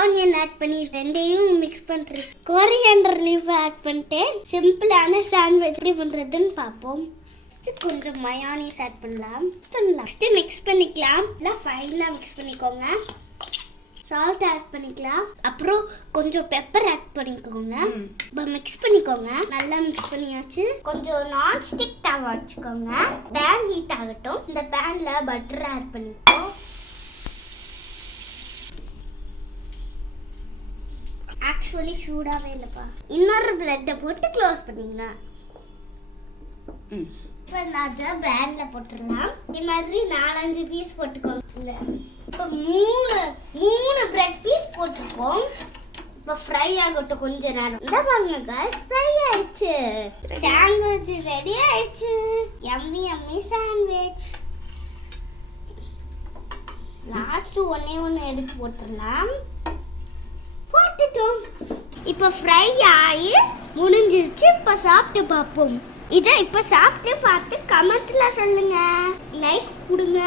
Onion add பண்ணி ரெண்டையும் mix பண்ணுறேன். கொரியாண்டர் லீஃப் ஆட் பண்ணிட்டு சிம்பிளான சாண்ட்விச் எப்படி பண்ணுறதுன்னு பார்ப்போம். கொஞ்சம் மயோனைஸ் ஆட் பண்ணலாம். ஃபஸ்ட்டு மிக்ஸ் பண்ணிக்கலாம். இல்லை ஃபைனாக மிக்ஸ் பண்ணிக்கோங்க. சால்ட் ஆட் பண்ணிக்கலாம். அப்புறம் கொஞ்சம் பெப்பர் ஆட் பண்ணிக்கோங்க. இப்போ மிக்ஸ் பண்ணிக்கோங்க. நல்லா மிக்ஸ் பண்ணியாச்சு. கொஞ்சம் நான்ஸ்டிக் தவா வச்சுக்கோங்க. பேன் ஹீட் ஆகட்டும். இந்த பேனில் பட்டர் ஆட் பண்ணிப்போம். ஆக்சுவலி சூடாகவே இல்லைப்பா. இன்னொரு பிளட்டை போட்டு க்ளோஸ் பண்ணிங்க. இப்போ நான் பேனில் போட்டுடலாம். இது மாதிரி 4-5 பீஸ் போட்டுக்கோங்க. இப்போ மூணு பிரெட் பீஸ் போட்டுருக்கோம். இப்போ ஃப்ரை ஆகட்டும் கொஞ்ச நேரம். இந்த பாருங்க guys, ஃப்ரை ஆயிடுச்சு. சாண்ட்விச் ரெடி ஆயிடுச்சு. Yummy yummy sandwich. லாஸ்ட் ஒன்று எடுத்து போட்டுடலாம். போட்டுட்டோம். இப்போ ஃப்ரை ஆகி முடிஞ்சிருச்சு. இப்போ சாப்பிட்டு பார்ப்போம். இதை இப்போ சாப்பிட்டு பார்த்து கமெண்ட்ல சொல்லுங்க. லைக் கொடுங்க.